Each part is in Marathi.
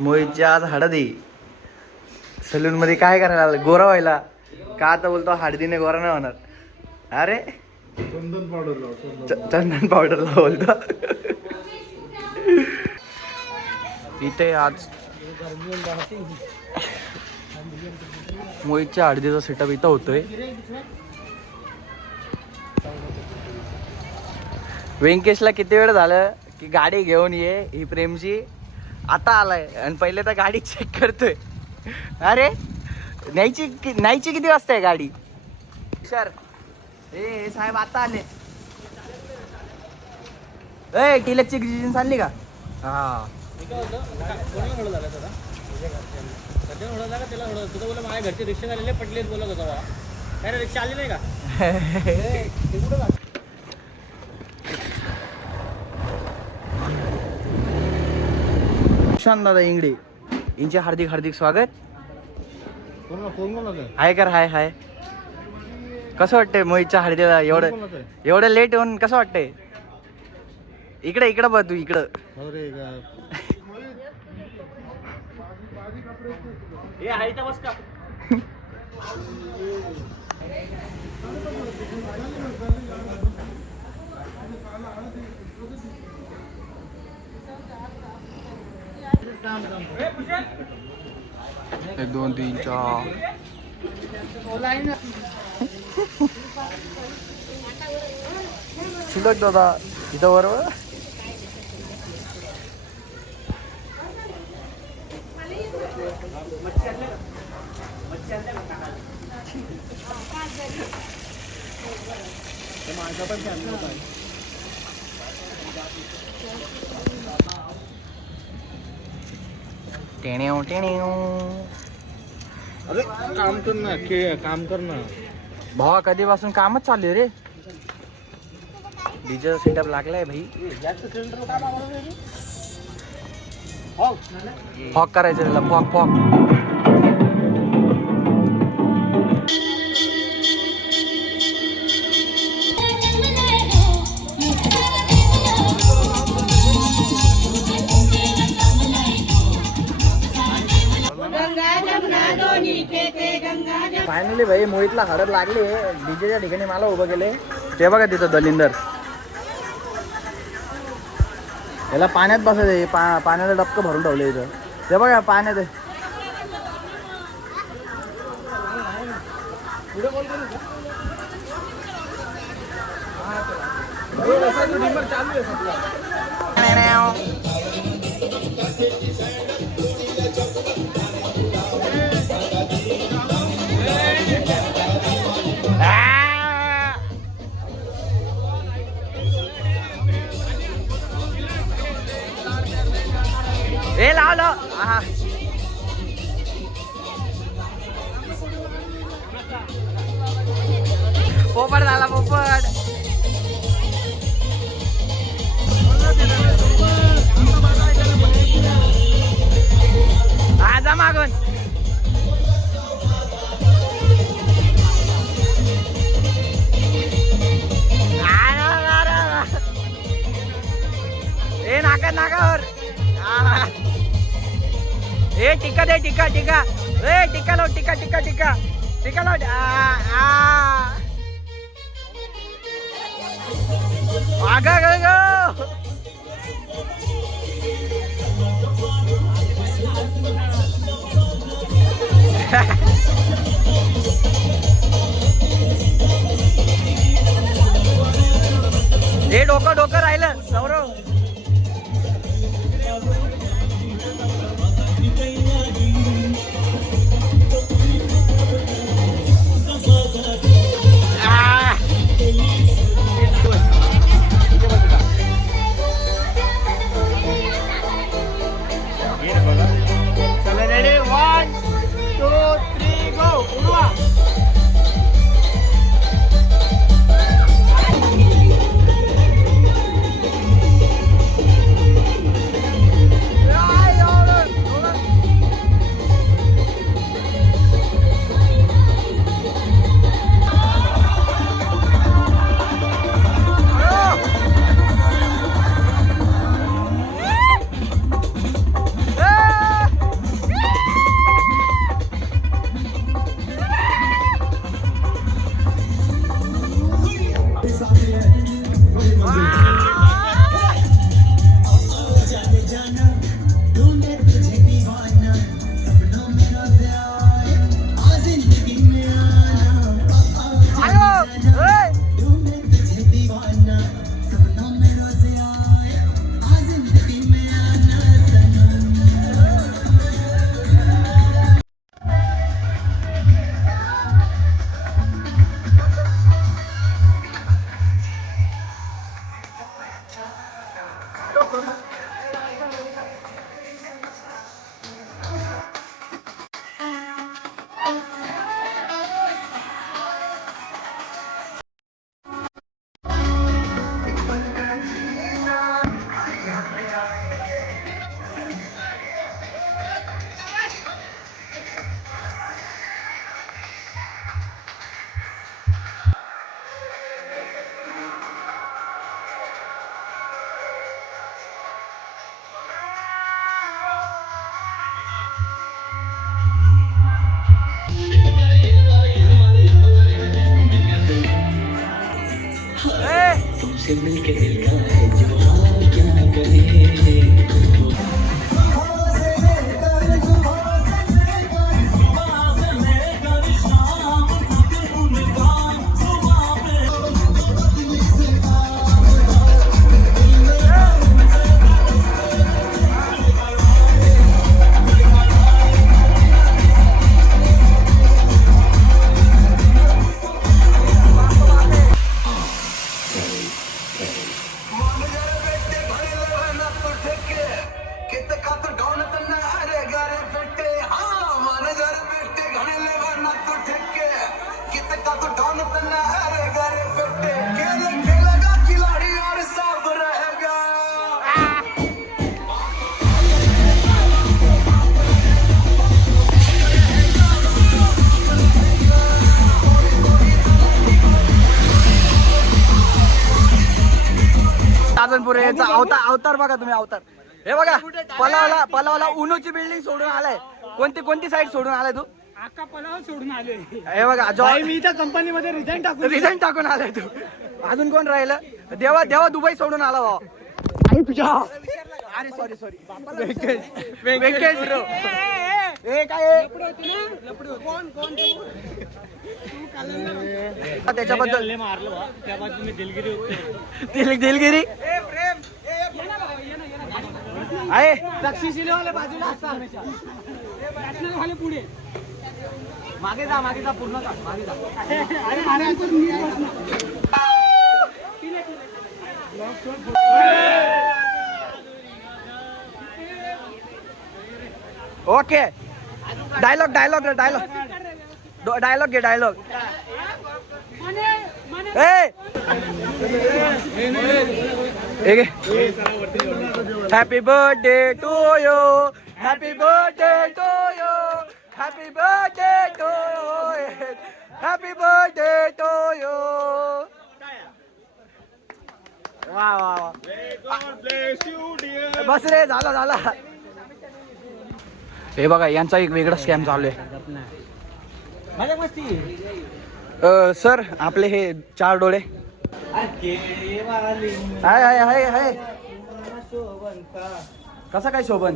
मोहितची आज हळदी. सलून मध्ये काय करायला गोरा व्हायला का? आता बोलतो हळदीने गोरा नाही होणार. अरे चंदन पावडरला बोलतो. इथे आज मोहितच्या हळदीचा सेटअप इथं होतोय. व्यंकेशला किती वेळ झालं की गाडी घेऊन ये ही प्रेमची. आता आलाय आणि पहिले तर गाडी चेक करतोय. अरे न्यायची किती वाजता आहे गाडी? सर ए साहेब आता आले. ए टिलकची ग्रीजन चालली का? हा माझ्या घरचे रिक्षा झालेले पटलेत बोलत होता. काय रिक्षा आली नाही का? दादा इंगडे यांचे हार्दिक हार्दिक स्वागत. हाय कर हाय हाय. कसं वाटतंय मोहितच्या हळदीला एवढं लेट होऊन कसं वाटतंय? इकडे बघ तू इकडं. हे आहे तर बस का? एक दोन तीन चार. शिल्लक दादा इथं बरोबर. अरे काम कर ना, काम कर ना भावा. कधीपासून कामच चालू आहे रे. डीजे सेटअप लागलाय भाई. फॉक करायचं त्याला. फॉक फायनली भाई मोहितला हळद लागली. डीजेच्या ठिकाणी मला उभं केले. ते बघा तिथं दलिंदर. याला पाण्यात बसायचं. पाण्याचं डबकं भरून ठेवलं इथं. ते बघा पाण्यात. ए लाव पोपट झाला पोपट. आजा मागून. ए नाकावर. ए टिक्का दे. टिक्का ए टिक्का लाव. टिक्का लाव. आगा गो. हे डोकं राहिलं सौरव. रेडी 1 2 3 गो. उडवा. साजनपुरेचा अवतार बघा तुम्ही अवतार. हे बघा पलावला उनोची बिल्डिंग सोडून आलाय. कोणती साईड सोडून आलाय तू? आका पलाव सोडून आले. हे बघा मी त्या कंपनीमध्ये रिझाईन टाकून आलाय तू. अजून कोण राहिलं? देवा दुबई सोडून आला भाऊ. आई तुझ्या अरे सॉरी व्यंकटेश ब्रो. ए काय त्याच्याबद्दल मारलं त्या बाजू मी दिलगिरी दिलगिरी आहे. बाजूला असतात पुढे मागे जा पूर्ण जा मागे ओके. डायलॉग घे dialogue. Happy birthday to you. Happy birthday to you. Happy birthday to you. Happy birthday to you. वा बस रे झाला. हे बघा यांचा एक वेगळा स्कॅम चालू आहे. माझ्या मस्ती सर आपले हे 4 डोळे हाय. कसा काय शोभन?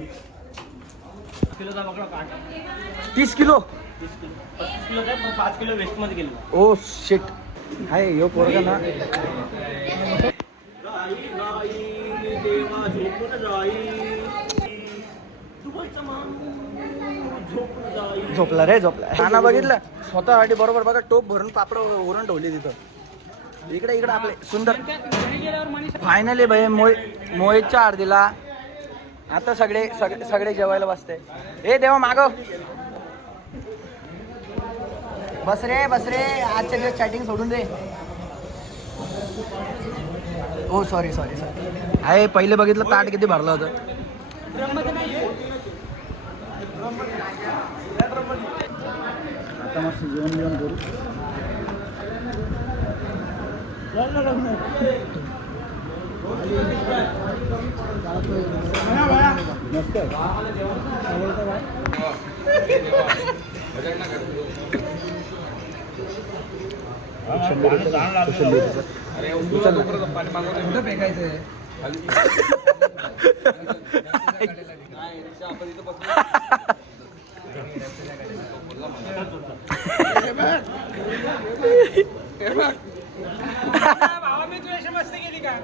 30 किलो 5 किलो वेस्ट मध्ये गेलो. Oh shit. हाय यो पोरगा ना. झोपला नाना बघितलं स्वतःसाठी बरोबर बघा टोप भरून पापड ओरण ठेवली तिथं. इकडे आपले सुंदर. फायनली भाई मोहितच्या आरतीला आता सगळे जेवायला बसते. ए देवा मागव. बस रे आजच्या दिवस चॅटिंग सोडून दे. ओ सॉरी आहे. पहिले बघितलं ताट किती भरलं होतं. आता मस्त जेवण करू. मी तुझ्याशी मस्ती केली का?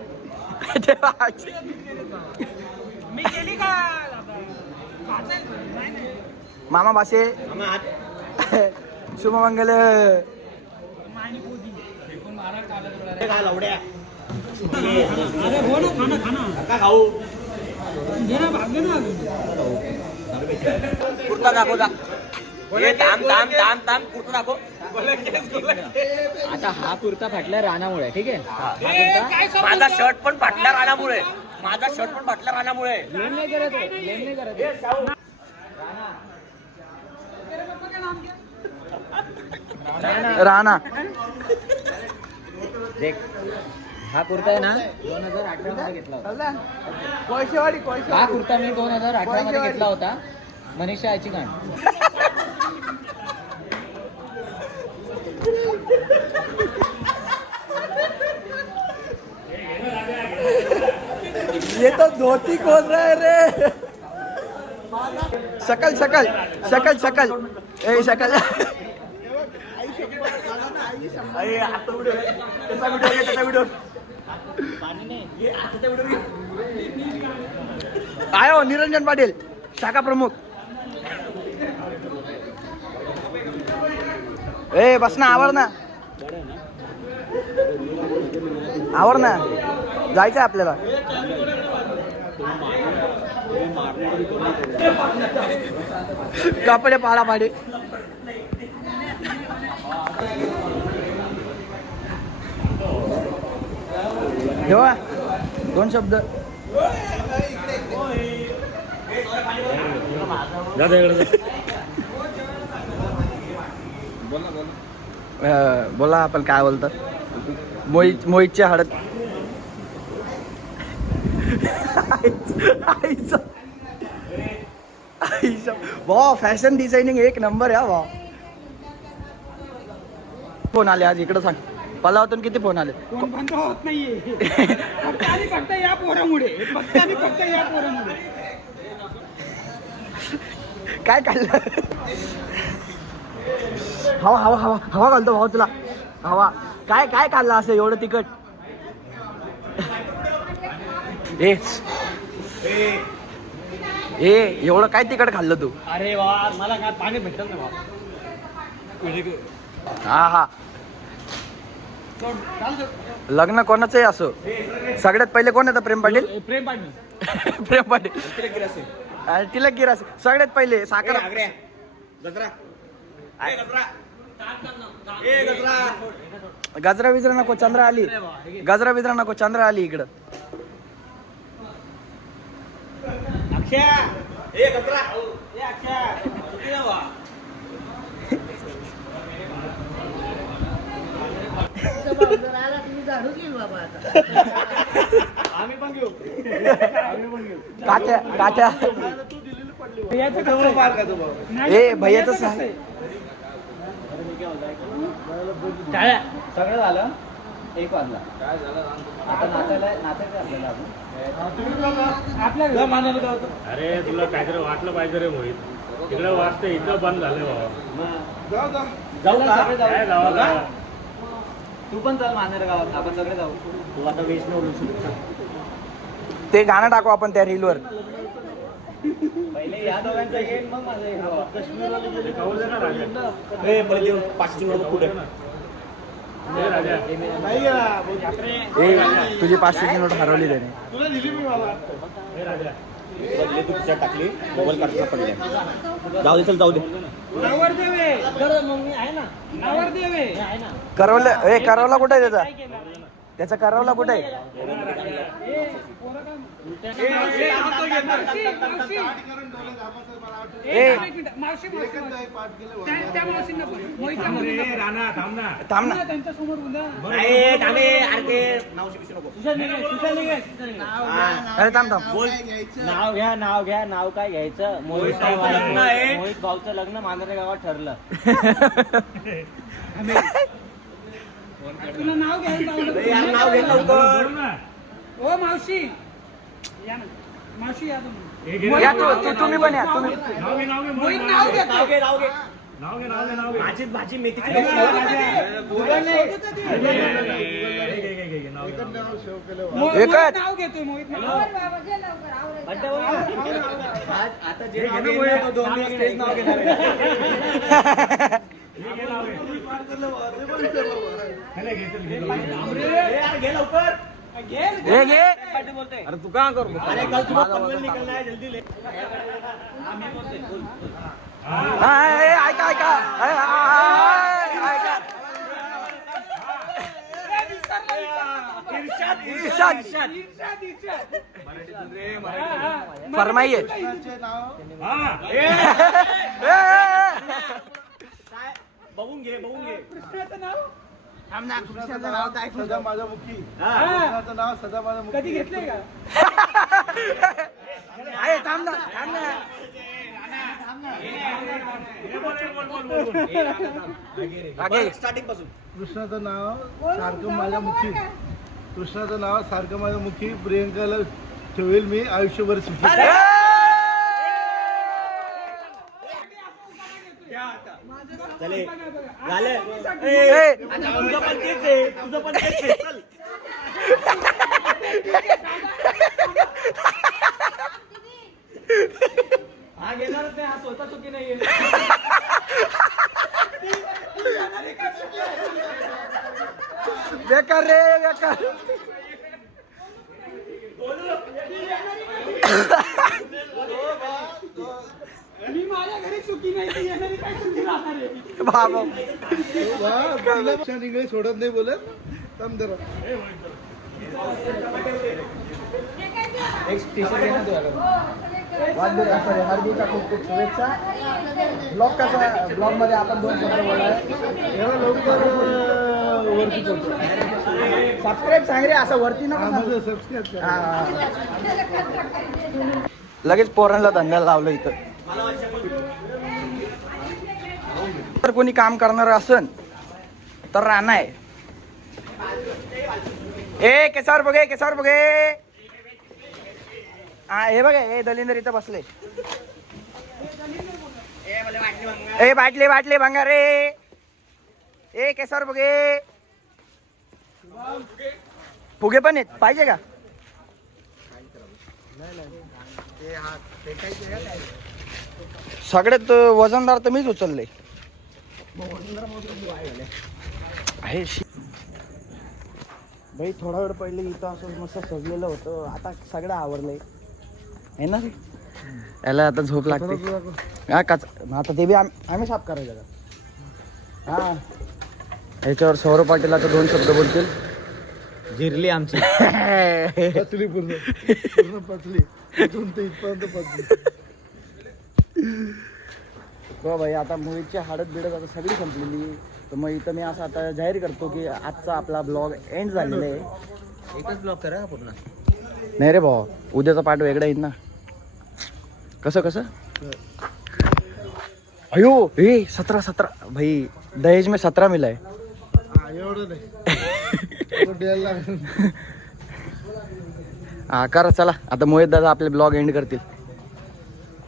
मी केली का? मामा बासे शुभमंगल. अरे हो ना खाना खाऊ दे ना भाग ना. कुर्ता दाखव दा. ताम कुर्ता दाखव. आता हा कुर्ता फाटला राणामुळे. ठीक आहे. माझा शर्ट पण फाटला राणामुळे. ब्लेम नाही करत. राणा देख हा कुर्ता आहे ना 2018 मध्ये घेतला होता. हा कुर्ता मी 2018 मध्ये घेतला होता. मनीषा याची गाण. ये तो धोती खोल रहा है रे. शकल शकल शकल शकल ए शकल. आयो निरंजन पाटील शाखा प्रमुख. ए बस ना आवर ना आवर ना जायचं आपल्याला. कपडे पाडा पाडे. ठेवा 2 शब्द. बोला आपण काय बोलतो. मोहितच्या हळद. वा फॅशन डिझायनिंग एक नंबर आहे वा. फोन आले आज इकडं सांग. पलावतून किती फोन आले. कोण बंद होत नाहीये. फक्त या पोरामुळे फक्त या पोरामुळे. काय काढलं. हवा हवा हवा हवा घालतो भाऊ तुला. हवा काय काय खाल्लं असं एवढं तिखट. ए एवढं काय तिखट खाल्लं तू. अरे वा मला काय पाणी भेटल ना बाबा. हा हा लग्न कोणाचंही असो सगळ्यात पहिले कोण येतं. प्रेम पाटील. प्रेम पाटील. प्रेम पाटील आणि तिलक गिरासे सगळ्यात पहिले. साखर गजरा विजरा नको चंद्र आली. गजरा विजरा नको चंद्र आली इकडं. आम्ही पण घेऊ. काट्या काट्या. ए भैयाच सांग. सगळं झालं 1 वाजला. आता नाचायचं आपल्याला आपण. अरे तुला काहीतरी वाटलं पाहिजे रे मोहित. तिकडे वाजते इथं बंद झालं बाबा. जाऊ का? सगळे जाऊ. काय जावा जावा. तू पण चल मानेर गावात. आपण सगळे जाऊ. तू आता वेस्ट ते गाणं टाकू आपण त्या रीलवर. पहिले या दोघांचं येईल मग माझं येईल. खाऊ दे ना राजा. ए राजा. ए तुझी 500ची नोट हरवली त्याने. ए राजा. टाकली मोबाईल काढता पडले. जाऊ दे चल जाऊ दे. नवरदेव आहे. मम्मी आहे ना. नवरदेव आहे ना. करवला. ए करवला कुठे आहे त्याचा. त्याचा करवला कुठे आहे. ए मावशी त्या मावशींना पण मोहितला थांब मुलींना रे पण. राणा थांब ना. थांब ना. त्यांच्या समोर उद्या अरे थांब थांब. नाव घ्या नाव काय घ्यायचं. मोहित भाऊचं लग्न मांजरे गावात ठरलं. तुला नाव घ्यायला बोल ना. ओ मावशी या ना. मावशी या तुम्ही. ए, घे रे. या तुम्ही पण या तुम्ही. नाव घे नाव घे मोहित मोहित. नाव घेतो. नाव घे नाव घे. भाजी मेथीची घे, घे, घे, घे, नाव घे, नाव घे. मोहित एकच. नाव घेतोय. मोहित नाव. आता घे, घे ना मोहित. 2 दिवस तेच नाव घेणार आहे. घे, घे, नाव घे. घे, घे, चल, घे, घे. घे लवकर. हे घे. अरे तू काय करू. अरे कल सुबह पनवेल निकलना है जल्दी ले. हा, ए, ऐका ऐका. ऐका. इर्षाद. फरमाइये. हा. बघून घे बघून घे. कृष्णाचं नाव सदा माझा मुखी. हा. कृष्णाचं नाव सदा माझा मुखी. कधी घेतलंय का. आहे थांब ना थांब ना. आगे. स्टार्टिंग पासून. कृष्णाचं नाव सारखं माझ्या मुखी. कृष्णाचं नाव सारखं माझ्या मुखी. प्रियंकाला ठेवेल मी आयुष्यभर सुखी. चले झालं ए, तुझं पण तेच आहे तुझं पण तेच आहे चल. हा घेणारच नाही, हा स्वतः चुकी नाहीये. बेकार रे बेकार. मी माझ्या घरी सुखी नाही ती येणारी काय सुखी राहणार आहे. बाबा वा, तिला छान इंग्लिश सोडत नाही बोलत. थांब जरा. एक टी-शर्ट घे ना तुझ्याकडे. हळदीचा खूप खूप शुभेच्छा. ब्लॉग कसा ब्लॉग मध्ये आपण 2 शब्द बोलाय. एवढा लवकर वरती करतो. सबस्क्राईब सांग रे, असं वरती हा, नको माझं सांगू. सबस्क्राईब करा. लगेच पोरांना धंद्याला लावलं इथं. तर कोणी काम करणार असन तर राणा आहे. ए केसावर बघे केसावर बघे. हा हे बघे हे दलिंदर इथं बसले. ए बाटले बाटले भांगा रे. ए केसावर बघे. फुगे पण आहेत पाहिजे का? सगळ्यात वजनदार तर मीच उचलले आहे. भाई थोडा वेळ पहिले इथं असं मस्त सजलेलं होतं, आता सगळं आवरलंय आहे ना रे. याला आता झोप लागते. हा काच आता ते बी आम्ही साफ करायचं का? हा याच्यावर सौरभ पाटील आता 2 शब्द बोलतील. जिरली आमची. पचली पूर्ण पचली. इथून ते इथपर्यंत पचली. हो भाई आता मूवीची हळद बिडत आता सगळी संपलेली. तर मग इथं मी असं आता जाहीर करतो की आजचा आपला ब्लॉग एंड झालेला आहे. एकच ब्लॉक करा पूर्ण. नाही रे भाऊ, उद्याचा पार्ट वेगळा येईल ना. कसं कसं अयो हे 17 भाई दहेज में 17 मिला है. हा, एवढं नाही. तो द्यायला लागेल. हा करा चला आता मोहित दादा आपले ब्लॉग एंड करतील.